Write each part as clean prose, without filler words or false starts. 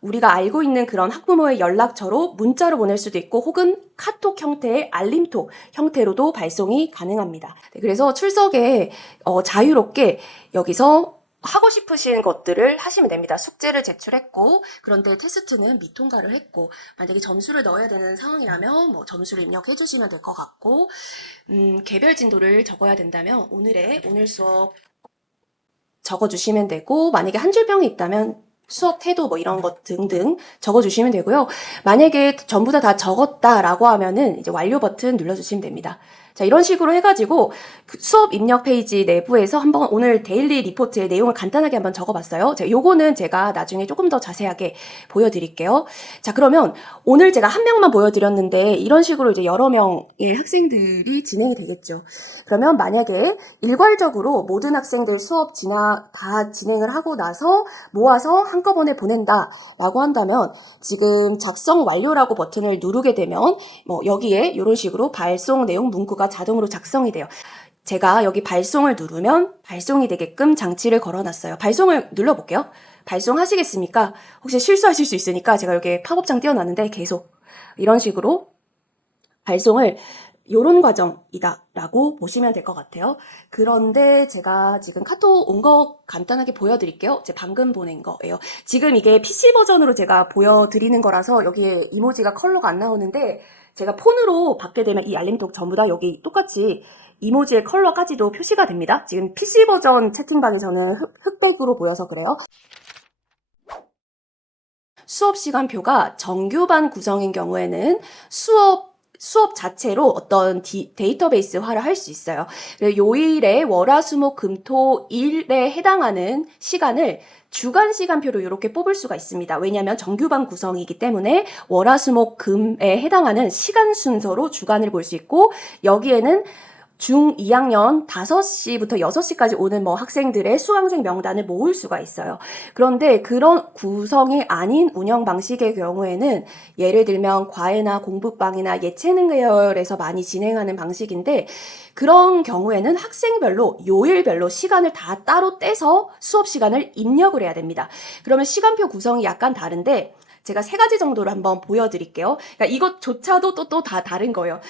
우리가 알고 있는 그런 학부모의 연락처로 문자로 보낼 수도 있고 혹은 카톡 형태의 알림톡 형태로도 발송이 가능합니다. 그래서 출석에 자유롭게 여기서 하고 싶으신 것들을 하시면 됩니다. 숙제를 제출했고 그런데 테스트는 미통과를 했고 만약에 점수를 넣어야 되는 상황이라면 뭐 점수를 입력해 주시면 될 것 같고 개별 진도를 적어야 된다면 오늘 수업 적어주시면 되고 만약에 한 줄평이 있다면 수업 태도 뭐 이런 것 등등 적어주시면 되고요. 만약에 전부 다 적었다라고 하면은 이제 완료 버튼 눌러주시면 됩니다. 자, 이런 식으로 해가지고 그 수업 입력 페이지 내부에서 한번 오늘 데일리 리포트의 내용을 간단하게 한번 적어봤어요. 요거는 제가 나중에 조금 더 자세하게 보여드릴게요. 자, 그러면 오늘 제가 한 명만 보여드렸는데 이런 식으로 이제 여러 명의 학생들이 진행이 되겠죠. 그러면 만약에 일괄적으로 모든 학생들 수업 다 진행을 하고 나서 모아서 한꺼번에 보낸다라고 한다면 지금 작성 완료라고 버튼을 누르게 되면 뭐 여기에 이런 식으로 발송 내용 문구가 자동으로 작성이 돼요. 제가 여기 발송을 누르면 발송이 되게끔 장치를 걸어놨어요. 발송을 눌러볼게요. 발송하시겠습니까? 혹시 실수하실 수 있으니까 제가 여기 팝업창 띄워놨는데 계속 이런 식으로 발송을 요런 과정이다 라고 보시면 될 것 같아요. 그런데 제가 지금 카톡 온 거 간단하게 보여드릴게요. 제가 방금 보낸 거예요. 지금 이게 PC 버전으로 제가 보여드리는 거라서 여기에 이모지가 컬러가 안 나오는데 제가 폰으로 받게 되면 이 알림톡 전부 다 여기 똑같이 이모지의 컬러까지도 표시가 됩니다. 지금 PC 버전 채팅방에서는 흑백으로 보여서 그래요. 수업 시간표가 정규반 구성인 경우에는 수업 자체로 어떤 데이터베이스화를 할 수 있어요. 요일에 월화수목금토일에 해당하는 시간을 주간 시간표로 이렇게 뽑을 수가 있습니다. 왜냐하면 정규반 구성이기 때문에 월화수목금에 해당하는 시간 순서로 주간을 볼 수 있고 여기에는 중2학년 5시부터 6시까지 오는 뭐 학생들의 수강생 명단을 모을 수가 있어요. 그런데 그런 구성이 아닌 운영 방식의 경우에는 예를 들면 과외나 공부방이나 예체능 계열에서 많이 진행하는 방식인데 그런 경우에는 학생별로 요일별로 시간을 다 따로 떼서 수업 시간을 입력을 해야 됩니다. 그러면 시간표 구성이 약간 다른데 제가 3가지 정도로 한번 보여드릴게요. 그러니까 이것조차도 또 다 다른 거예요.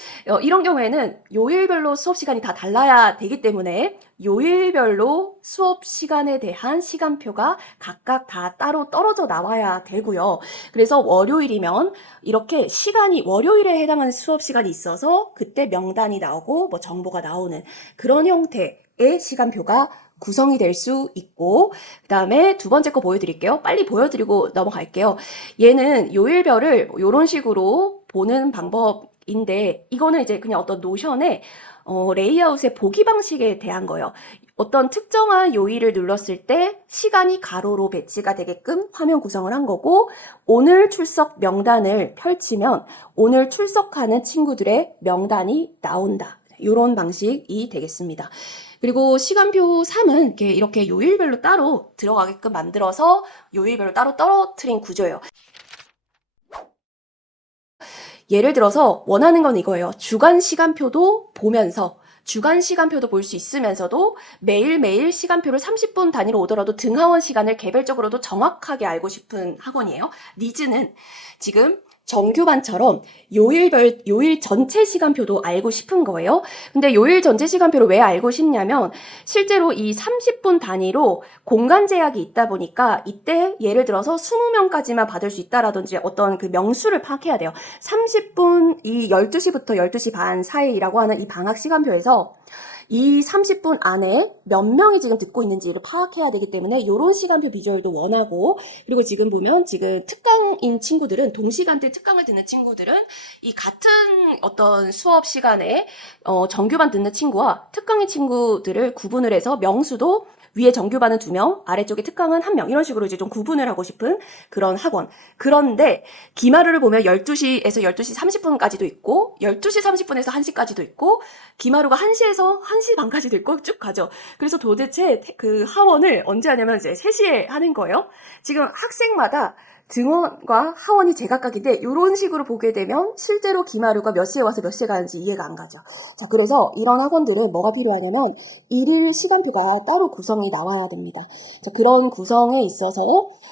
이런 경우에는 요일별로 수업 시간이 다 달라야 되기 때문에 요일별로 수업 시간에 대한 시간표가 각각 다 따로 떨어져 나와야 되고요. 그래서 월요일이면 이렇게 월요일에 해당하는 수업 시간이 있어서 그때 명단이 나오고 뭐 정보가 나오는 그런 형태의 시간표가 구성이 될 수 있고 그 다음에 두 번째 거 보여드릴게요. 빨리 보여드리고 넘어갈게요. 얘는 요일별을 이런 식으로 보는 방법인데 이거는 이제 그냥 어떤 노션의 레이아웃의 보기 방식에 대한 거예요. 어떤 특정한 요일을 눌렀을 때 시간이 가로로 배치가 되게끔 화면 구성을 한 거고 오늘 출석 명단을 펼치면 오늘 출석하는 친구들의 명단이 나온다. 이런 방식이 되겠습니다. 그리고 시간표 3은 이렇게 요일별로 따로 들어가게끔 만들어서 요일별로 따로 떨어뜨린 구조예요. 예를 들어서 원하는 건 이거예요. 주간 시간표도 보면서 주간 시간표도 볼 수 있으면서도 매일매일 시간표를 30분 단위로 오더라도 등하원 시간을 개별적으로도 정확하게 알고 싶은 학원이에요. 니즈는 지금 정규반처럼 요일 전체 시간표도 알고 싶은 거예요. 근데 요일 전체 시간표를 왜 알고 싶냐면 실제로 이 30분 단위로 공간 제약이 있다 보니까 이때 예를 들어서 20명까지만 받을 수 있다라든지 어떤 그 명수를 파악해야 돼요. 30분 이 12시부터 12시 반 사이라고 하는 이 방학 시간표에서 이 30분 안에 몇 명이 지금 듣고 있는지를 파악해야 되기 때문에 이런 시간표 비주얼도 원하고 그리고 지금 보면 지금 특강인 친구들은 동시간대 특강을 듣는 친구들은 이 같은 어떤 수업 시간에 정규반 듣는 친구와 특강인 친구들을 구분을 해서 명수도 위에 정규반은 2명, 아래쪽에 특강은 1명 이런 식으로 이제 좀 구분을 하고 싶은 그런 학원. 그런데 기마루를 보면 12시에서 12시 30분까지도 있고 12시 30분에서 1시까지도 있고 기마루가 1시에서 1시 반까지도 있고 쭉 가죠. 그래서 도대체 그 하원을 언제 하냐면 이제 3시에 하는 거예요. 지금 학생마다 등원과 하원이 제각각인데 이런 식으로 보게 되면 실제로 기마루가 몇 시에 와서 몇 시에 가는지 이해가 안 가죠. 자, 그래서 이런 학원들은 뭐가 필요하냐면 1일 시간표가 따로 구성이 구성이 나와야 됩니다. 자, 그런 구성에 있어서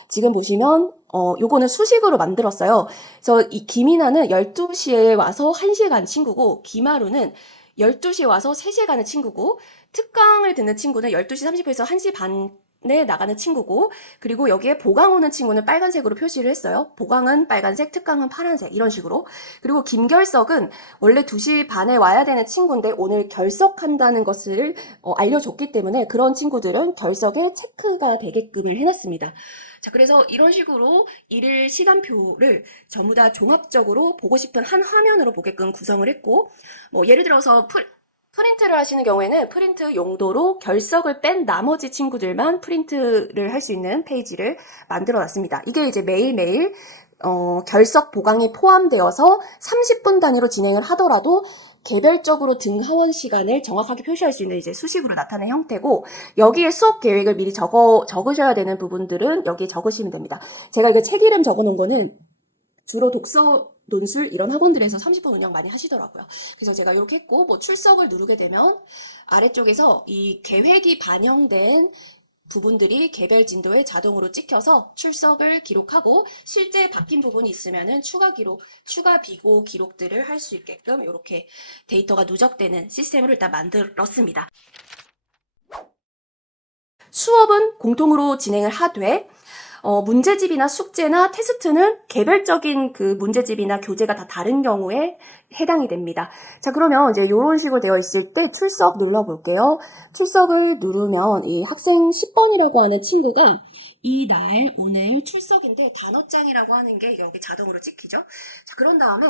지금 보시면 요거는 수식으로 만들었어요. 그래서 이 김이나는 12시에 와서 1시에 가는 친구고, 김하루는 12시에 와서 3시에 가는 친구고, 특강을 듣는 친구는 12시 30분에서 1시 반에 나가는 친구고, 그리고 여기에 보강 오는 친구는 빨간색으로 표시를 했어요. 보강은 빨간색, 특강은 파란색, 이런 식으로. 그리고 김결석은 원래 2시 반에 와야 되는 친구인데 오늘 결석한다는 것을 알려줬기 때문에 그런 친구들은 결석에 체크가 되게끔을 해놨습니다. 자, 그래서 이런 식으로 일일 시간표를 전부 다 종합적으로 보고 싶은 한 화면으로 보게끔 구성을 했고, 뭐 예를 들어서 프린트를 하시는 경우에는 프린트 용도로 결석을 뺀 나머지 친구들만 프린트를 할 수 있는 페이지를 만들어 놨습니다. 이게 이제 매일매일 결석 보강이 포함되어서 30분 단위로 진행을 하더라도 개별적으로 등하원 시간을 정확하게 표시할 수 있는 이제 수식으로 나타낸 형태고, 여기에 수업 계획을 미리 적으셔야 되는 부분들은 여기에 적으시면 됩니다. 제가 이거 책 이름 적어 놓은 거는 주로 독서 논술 이런 학원들에서 30분 운영 많이 하시더라고요. 그래서 제가 이렇게 했고, 뭐 출석을 누르게 되면 아래쪽에서 이 계획이 반영된 부분들이 개별 진도에 자동으로 찍혀서 출석을 기록하고, 실제 바뀐 부분이 있으면은 추가 비고 기록들을 할 수 있게끔 이렇게 데이터가 누적되는 시스템을 일단 만들었습니다. 수업은 공통으로 진행을 하되, 문제집이나 숙제나 테스트는 개별적인 그 문제집이나 교재가 다 다른 경우에 해당이 됩니다. 자, 그러면 이제 이런 식으로 되어 있을 때 출석 눌러볼게요. 출석을 누르면 이 학생 10번이라고 하는 친구가 이날 오늘 출석인데 단어장이라고 하는 게 여기 자동으로 찍히죠. 자, 그런 다음에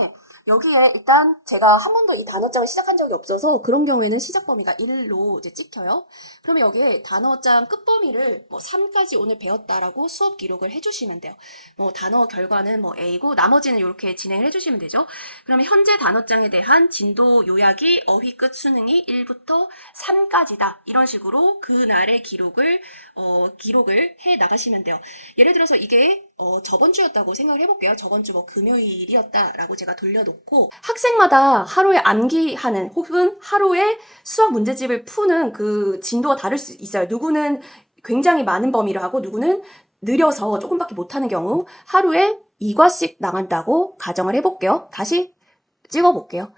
여기에 일단 제가 한 번도 이 단어장을 시작한 적이 없어서 그런 경우에는 시작 범위가 1로 이제 찍혀요. 그러면 여기에 단어장 끝범위를 뭐 3까지 오늘 배웠다라고 수업 기록을 해주시면 돼요. 뭐 단어 결과는 뭐 A고 나머지는 이렇게 진행을 해주시면 되죠. 그러면 현재 단어장에 대한 진도 요약이 어휘 끝 수능이 1부터 3까지다. 이런 식으로 그날의 기록을 해 나가시면 돼요. 예를 들어서 이게 저번 주였다고 생각을 해볼게요. 저번 주 뭐 금요일이었다라고 제가 돌려놓고, 학생마다 하루에 암기하는 혹은 하루에 수학 문제집을 푸는 그 진도가 다를 수 있어요. 누구는 굉장히 많은 범위를 하고 누구는 느려서 조금밖에 못하는 경우 하루에 2과씩 나간다고 가정을 해볼게요. 다시 찍어볼게요.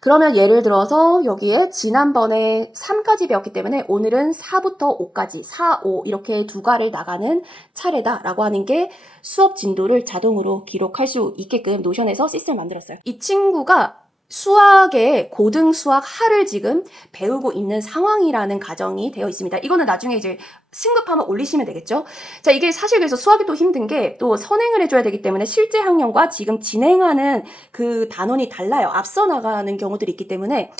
그러면 예를 들어서 여기에 지난번에 3까지 배웠기 때문에 오늘은 4부터 5까지 4, 5 이렇게 2과를 나가는 차례다라고 하는 게 수업 진도를 자동으로 기록할 수 있게끔 노션에서 시스템을 만들었어요. 이 친구가 수학의 고등 수학 하를 지금 배우고 있는 상황이라는 가정이 되어 있습니다. 이거는 나중에 이제 승급하면 올리시면 되겠죠. 자, 이게 사실 그래서 수학이 또 힘든 게 또 선행을 해줘야 되기 때문에 실제 학년과 지금 진행하는 그 단원이 달라요. 앞서 나가는 경우들이 있기 때문에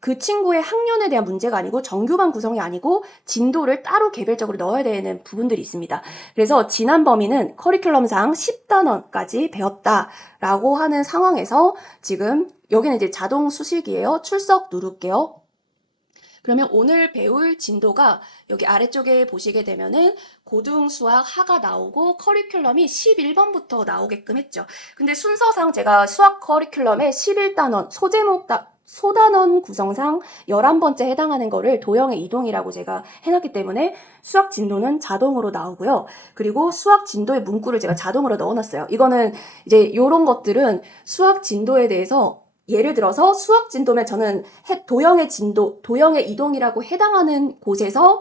그 친구의 학년에 대한 문제가 아니고 정규반 구성이 아니고 진도를 따로 개별적으로 넣어야 되는 부분들이 있습니다. 그래서 지난 범위는 커리큘럼상 10단원까지 배웠다라고 하는 상황에서 지금 여기는 이제 자동 수식이에요. 출석 누를게요. 그러면 오늘 배울 진도가 여기 아래쪽에 보시게 되면은 고등 수학 하가 나오고 커리큘럼이 11번부터 나오게끔 했죠. 근데 순서상 제가 수학 커리큘럼에 11단원 소단원 구성상 11번째 해당하는 거를 도형의 이동이라고 제가 해놨기 때문에 수학 진도는 자동으로 나오고요. 그리고 수학 진도의 문구를 제가 자동으로 넣어놨어요. 이거는 이제 이런 것들은 수학 진도에 대해서 예를 들어서 수학 진도면 저는 도형의 진도, 도형의 이동이라고 해당하는 곳에서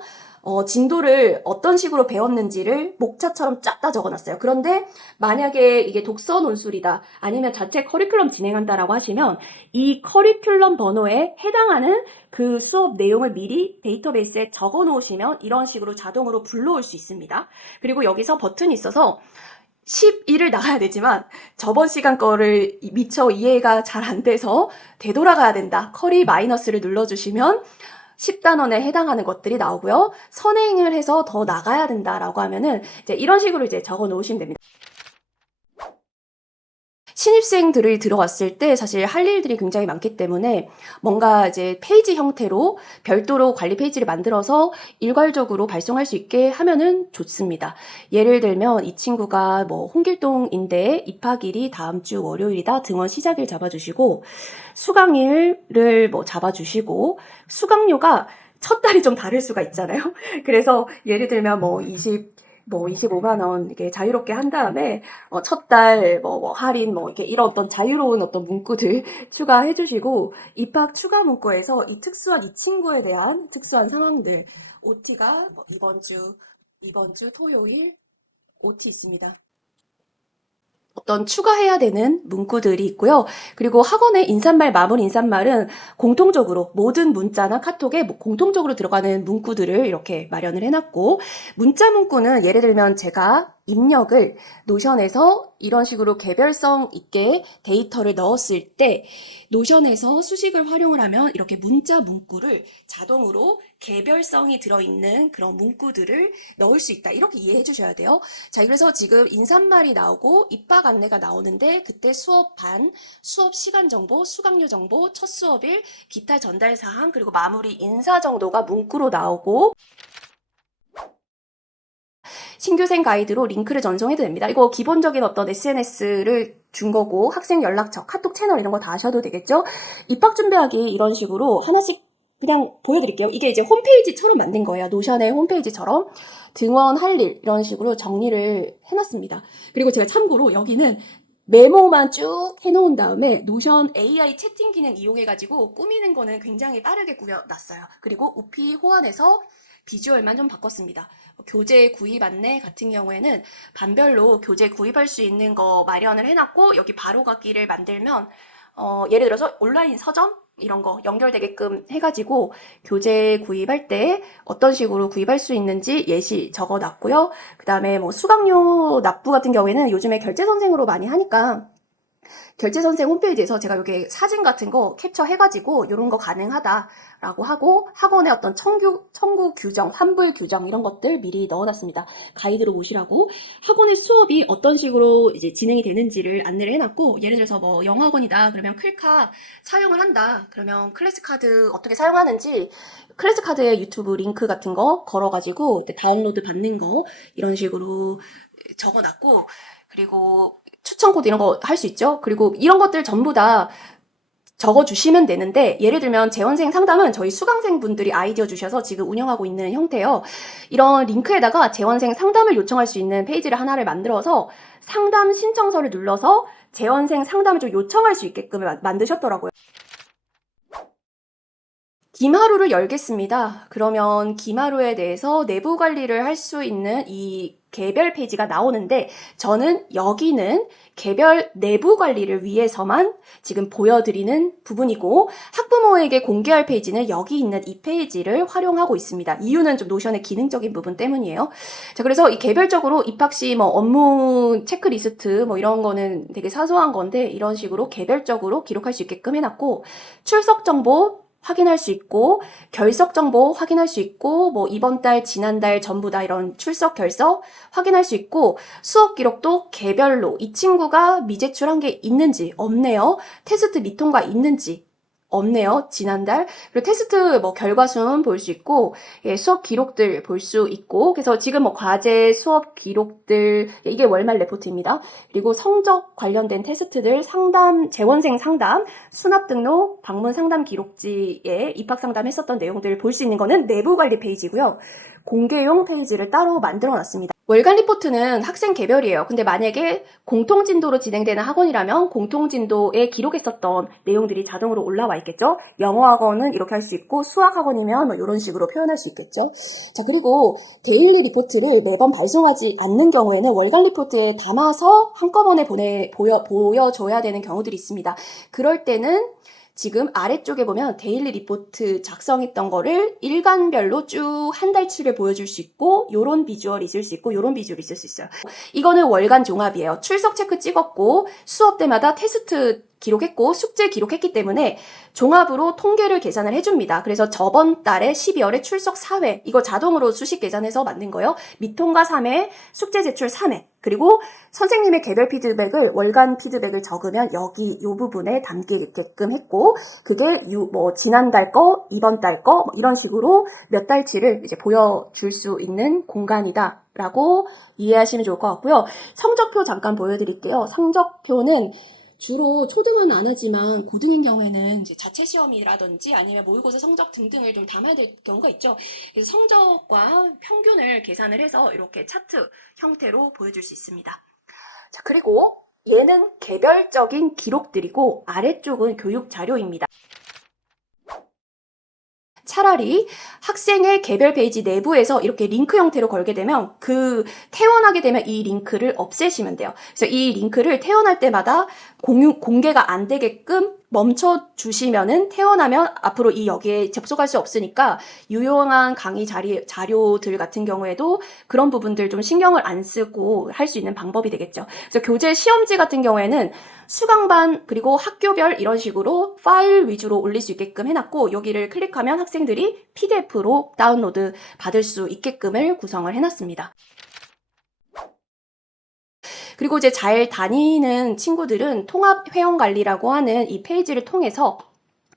진도를 어떤 식으로 배웠는지를 목차처럼 쫙 다 적어놨어요. 그런데 만약에 이게 독서 논술이다, 아니면 자체 커리큘럼 진행한다라고 하시면 이 커리큘럼 번호에 해당하는 그 수업 내용을 미리 데이터베이스에 적어 놓으시면 이런 식으로 자동으로 불러올 수 있습니다. 그리고 여기서 버튼이 있어서 11을 나가야 되지만 저번 시간 거를 미처 이해가 잘 안 돼서 되돌아가야 된다. 커리 마이너스를 눌러주시면 10단원에 해당하는 것들이 나오고요. 선행을 해서 더 나가야 된다라고 하면은 이제 이런 식으로 이제 적어 놓으시면 됩니다. 신입생들이 들어왔을 때 사실 할 일들이 굉장히 많기 때문에 뭔가 이제 페이지 형태로 별도로 관리 페이지를 만들어서 일괄적으로 발송할 수 있게 하면은 좋습니다. 예를 들면 이 친구가 뭐 홍길동인데 입학일이 다음 주 월요일이다. 등원 시작일 잡아주시고 수강일을 뭐 잡아주시고 수강료가 첫 달이 좀 다를 수가 있잖아요. 그래서 예를 들면 뭐 25만 원 이렇게 자유롭게 한 다음에 첫 달 뭐 할인 뭐 이렇게 이런 어떤 자유로운 어떤 문구들 추가해 주시고 입학 추가 문구에서 이 친구에 대한 특수한 상황들 OT가 이번 주 토요일 OT 있습니다. 어떤 추가해야 되는 문구들이 있고요. 그리고 학원의 인사말, 마무리 인사말은 공통적으로 모든 문자나 카톡에 공통적으로 들어가는 문구들을 이렇게 마련을 해놨고, 문자 문구는 예를 들면 제가 입력을 노션에서 이런 식으로 개별성 있게 데이터를 넣었을 때 노션에서 수식을 활용을 하면 이렇게 문자 문구를 자동으로 개별성이 들어있는 그런 문구들을 넣을 수 있다. 이렇게 이해해 주셔야 돼요. 자, 그래서 지금 인사말이 나오고 입학 안내가 나오는데 그때 수업 반, 수업 시간 정보, 수강료 정보, 첫 수업일, 기타 전달 사항, 그리고 마무리 인사 정도가 문구로 나오고 신규생 가이드로 링크를 전송해도 됩니다. 이거 기본적인 어떤 SNS를 준 거고 학생 연락처, 카톡 채널 이런 거 다 하셔도 되겠죠? 입학 준비하기 이런 식으로 하나씩 그냥 보여드릴게요. 이게 이제 홈페이지처럼 만든 거예요. 노션의 홈페이지처럼 등원할 일 이런 식으로 정리를 해놨습니다. 그리고 제가 참고로 여기는 메모만 쭉 해놓은 다음에 노션 AI 채팅 기능 이용해가지고 꾸미는 거는 굉장히 빠르게 꾸며놨어요. 그리고 우피 호환해서 비주얼만 좀 바꿨습니다. 교재 구입 안내 같은 경우에는 반별로 교재 구입할 수 있는 거 마련을 해놨고 여기 바로가기를 만들면 예를 들어서 온라인 서점 이런 거 연결되게끔 해가지고 교재 구입할 때 어떤 식으로 구입할 수 있는지 예시 적어놨고요. 그 다음에 뭐 수강료 납부 같은 경우에는 요즘에 결제선생으로 많이 하니까 결제선생 홈페이지에서 제가 여기 사진 같은 거 캡처해가지고 이런 거 가능하다라고 하고 학원의 어떤 청구 규정, 환불 규정 이런 것들 미리 넣어놨습니다. 가이드로 보시라고 학원의 수업이 어떤 식으로 이제 진행이 되는지를 안내를 해놨고 예를 들어서 뭐 영어학원이다 그러면 클카 사용을 한다 그러면 클래스카드 어떻게 사용하는지 클래스카드에 유튜브 링크 같은 거 걸어가지고 다운로드 받는 거 이런 식으로 적어놨고 그리고 추천 코드 이런 거 할 수 있죠. 그리고 이런 것들 전부 다 적어주시면 되는데 예를 들면 재원생 상담은 저희 수강생 분들이 아이디어 주셔서 지금 운영하고 있는 형태예요. 이런 링크에다가 재원생 상담을 요청할 수 있는 페이지를 하나를 만들어서 상담 신청서를 눌러서 재원생 상담을 좀 요청할 수 있게끔 만드셨더라고요. 김하루를 열겠습니다. 그러면 김하루에 대해서 내부 관리를 할 수 있는 이 개별 페이지가 나오는데 저는 여기는 개별 내부 관리를 위해서만 지금 보여드리는 부분이고 학부모에게 공개할 페이지는 여기 있는 이 페이지를 활용하고 있습니다. 이유는 좀 노션의 기능적인 부분 때문이에요. 자, 그래서 이 개별적으로 입학 시 뭐 업무 체크리스트 뭐 이런 거는 되게 사소한 건데 이런 식으로 개별적으로 기록할 수 있게끔 해놨고 출석 정보 확인할 수 있고 결석 정보 확인할 수 있고 뭐 이번 달 지난달 전부 다 이런 출석 결석 확인할 수 있고 수업 기록도 개별로 이 친구가 미제출한 게 있는지 없네요. 테스트 미통과 있는지 없네요. 지난달. 그리고 테스트 뭐 결과순 볼 수 있고 예, 수업 기록들 볼 수 있고 그래서 지금 뭐 과제 수업 기록들 이게 월말 레포트입니다. 그리고 성적 관련된 테스트들 상담 재원생 상담 수납 등록 방문 상담 기록지에 입학 상담했었던 내용들을 볼 수 있는 거는 내부 관리 페이지고요. 공개용 페이지를 따로 만들어 놨습니다. 월간 리포트는 학생 개별이에요. 근데 만약에 공통진도로 진행되는 학원이라면 공통진도에 기록했었던 내용들이 자동으로 올라와 있겠죠. 영어학원은 이렇게 할 수 있고 수학학원이면 뭐 이런 식으로 표현할 수 있겠죠. 자, 그리고 데일리 리포트를 매번 발송하지 않는 경우에는 월간 리포트에 담아서 한꺼번에 보여줘야 되는 경우들이 있습니다. 그럴 때는 지금 아래쪽에 보면 데일리 리포트 작성했던 거를 일간별로 쭉 한 달치를 보여줄 수 있고 요런 비주얼이 있을 수 있고 요런 비주얼이 있을 수 있어요. 이거는 월간 종합이에요. 출석 체크 찍었고 수업 때마다 테스트 기록했고 숙제 기록했기 때문에 종합으로 통계를 계산을 해줍니다. 그래서 저번 달에 12월에 출석 4회 이거 자동으로 수식 계산해서 만든 거예요. 미통과 3회, 숙제 제출 3회 그리고 선생님의 개별 피드백을 월간 피드백을 적으면 여기 이 부분에 담기게끔 했고 그게 뭐 지난달 거, 이번 달 거 뭐 이런 식으로 몇 달치를 이제 보여줄 수 있는 공간이다 라고 이해하시면 좋을 것 같고요. 성적표 잠깐 보여드릴게요. 성적표는 주로 초등은 안 하지만 고등인 경우에는 이제 자체 시험이라든지 아니면 모의고사 성적 등등을 좀 담아야 될 경우가 있죠. 그래서 성적과 평균을 계산을 해서 이렇게 차트 형태로 보여줄 수 있습니다. 자, 그리고 얘는 개별적인 기록들이고 아래쪽은 교육 자료입니다. 차라리 학생의 개별 페이지 내부에서 이렇게 링크 형태로 걸게 되면 퇴원하게 되면 이 링크를 없애시면 돼요. 그래서 이 링크를 퇴원할 때마다 공개가 안 되게끔 멈춰 주시면은 퇴원하면 앞으로 여기에 접속할 수 없으니까 유용한 강의 자료들 같은 경우에도 그런 부분들 좀 신경을 안 쓰고 할 수 있는 방법이 되겠죠. 그래서 교재 시험지 같은 경우에는 수강반 그리고 학교별 이런 식으로 파일 위주로 올릴 수 있게끔 해놨고 여기를 클릭하면 학생들이 PDF로 다운로드 받을 수 있게끔을 구성을 해놨습니다. 그리고 이제 잘 다니는 친구들은 통합 회원 관리라고 하는 이 페이지를 통해서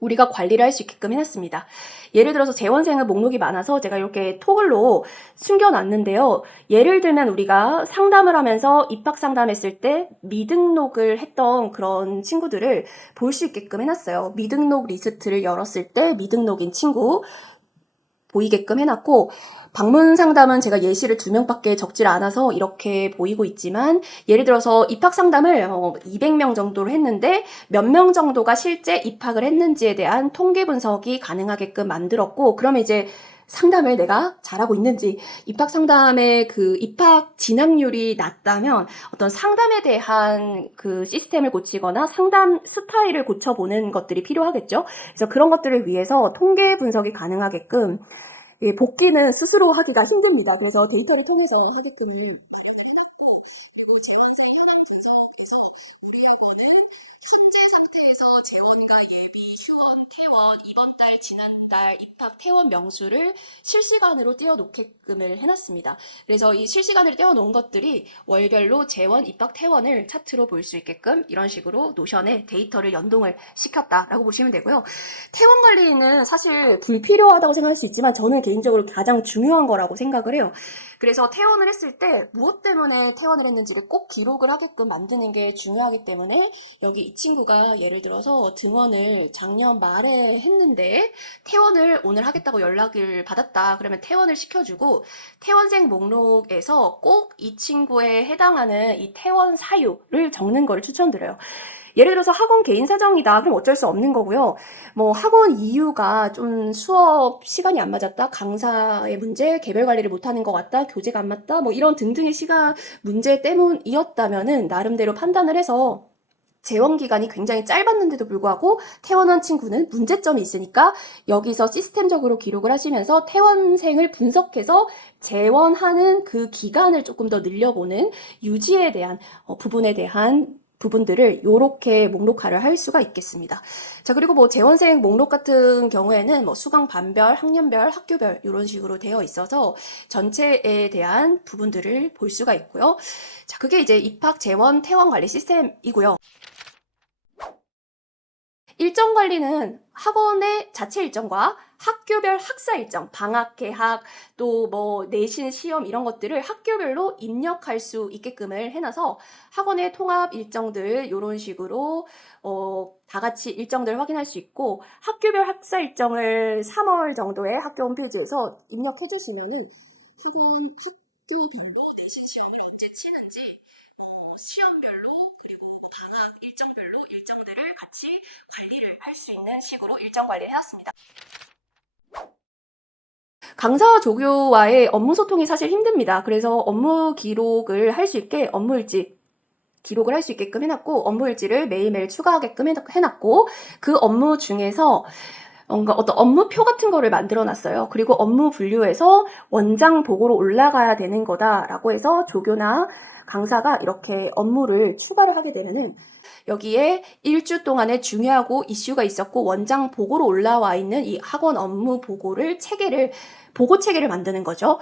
우리가 관리를 할 수 있게끔 해놨습니다. 예를 들어서 재원생은 목록이 많아서 제가 이렇게 토글로 숨겨놨는데요. 예를 들면 우리가 상담을 하면서 입학 상담했을 때 미등록을 했던 그런 친구들을 볼 수 있게끔 해놨어요. 미등록 리스트를 열었을 때 미등록인 친구 보이게끔 해놨고 방문 상담은 제가 예시를 2명밖에 적질 않아서 이렇게 보이고 있지만 예를 들어서 입학 상담을 200명 정도로 했는데 몇 명 정도가 실제 입학을 했는지에 대한 통계 분석이 가능하게끔 만들었고 그러면 이제 상담을 내가 잘하고 있는지 입학 상담의 입학 진학률이 낮다면 어떤 상담에 대한 시스템을 고치거나 상담 스타일을 고쳐보는 것들이 필요하겠죠. 그래서 그런 것들을 위해서 통계 분석이 가능하게끔 복귀는 스스로 하기가 힘듭니다. 그래서 데이터를 통해서 하게끔 현재 상태에서 재원과 예비, 휴원, 퇴원, 이번 달, 지난달 입학 퇴원 명수를 실시간으로 띄워놓게끔을 해놨습니다. 그래서 이 실시간으로 띄워놓은 것들이 월별로 재원, 입학, 퇴원을 차트로 볼 수 있게끔 이런 식으로 노션에 데이터를 연동을 시켰다라고 보시면 되고요. 퇴원 관리는 사실 불필요하다고 생각할 수 있지만 저는 개인적으로 가장 중요한 거라고 생각을 해요. 그래서 퇴원을 했을 때 무엇 때문에 퇴원을 했는지를 꼭 기록을 하게끔 만드는 게 중요하기 때문에 여기 이 친구가 예를 들어서 등원을 작년 말에 했는데 퇴원을 오늘 하겠다고 연락을 받았다. 그러면 퇴원을 시켜주고 퇴원생 목록에서 꼭 이 친구에 해당하는 이 퇴원 사유를 적는 걸 추천드려요. 예를 들어서 학원 개인 사정이다. 그럼 어쩔 수 없는 거고요. 뭐 학원 이유가 좀 수업 시간이 안 맞았다. 강사의 문제, 개별 관리를 못하는 것 같다. 교재가 안 맞다. 뭐 이런 등등의 시간 문제 때문이었다면은 나름대로 판단을 해서 재원 기간이 굉장히 짧았는데도 불구하고 퇴원한 친구는 문제점이 있으니까 여기서 시스템적으로 기록을 하시면서 퇴원생을 분석해서 재원하는 그 기간을 조금 더 늘려보는 유지에 대한 부분에 대한 부분들을 이렇게 목록화를 할 수가 있겠습니다. 자, 그리고 뭐 재원생 목록 같은 경우에는 뭐 수강 반별, 학년별, 학교별 이런 식으로 되어 있어서 전체에 대한 부분들을 볼 수가 있고요. 자, 그게 이제 입학, 재원, 퇴원 관리 시스템이고요. 일정 관리는 학원의 자체 일정과 학교별 학사 일정, 방학 개학, 또 뭐 내신 시험 이런 것들을 학교별로 입력할 수 있게끔을 해놔서 학원의 통합 일정들 이런 식으로 다 같이 일정들을 확인할 수 있고 학교별 학사 일정을 3월 정도에 학교 홈페이지에서 입력해 주시면은 학교별로 내신 시험을 언제 치는지 시험별로 그리고 뭐 방학 일정별로 일정들을 같이 관리를 할 수 있는 식으로 일정 관리를 해놨습니다. 강사와 조교와의 업무 소통이 사실 힘듭니다. 그래서 업무 기록을 할 수 있게 업무일지 기록을 할 수 있게끔 해놨고 업무일지를 매일매일 추가하게끔 해놨고 그 업무 중에서 뭔가 어떤 업무표 같은 거를 만들어 놨어요. 그리고 업무 분류에서 원장 보고로 올라가야 되는 거다라고 해서 조교나 강사가 이렇게 업무를 추가를 하게 되면은 여기에 일주 동안에 중요하고 이슈가 있었고 원장 보고로 올라와 있는 이 학원 업무 보고 체계를 만드는 거죠.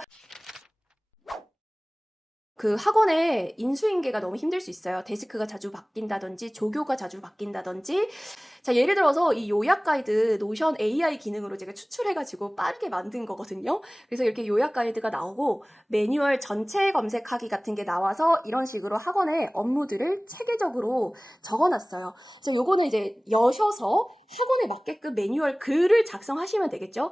그 학원의 인수인계가 너무 힘들 수 있어요. 데스크가 자주 바뀐다든지 조교가 자주 바뀐다든지. 자, 예를 들어서 이 요약 가이드 노션 AI 기능으로 제가 추출해가지고 빠르게 만든 거거든요. 그래서 이렇게 요약 가이드가 나오고 매뉴얼 전체 검색하기 같은 게 나와서 이런 식으로 학원의 업무들을 체계적으로 적어놨어요. 그래서 요거는 이제 여셔서 학원에 맞게끔 매뉴얼 글을 작성하시면 되겠죠.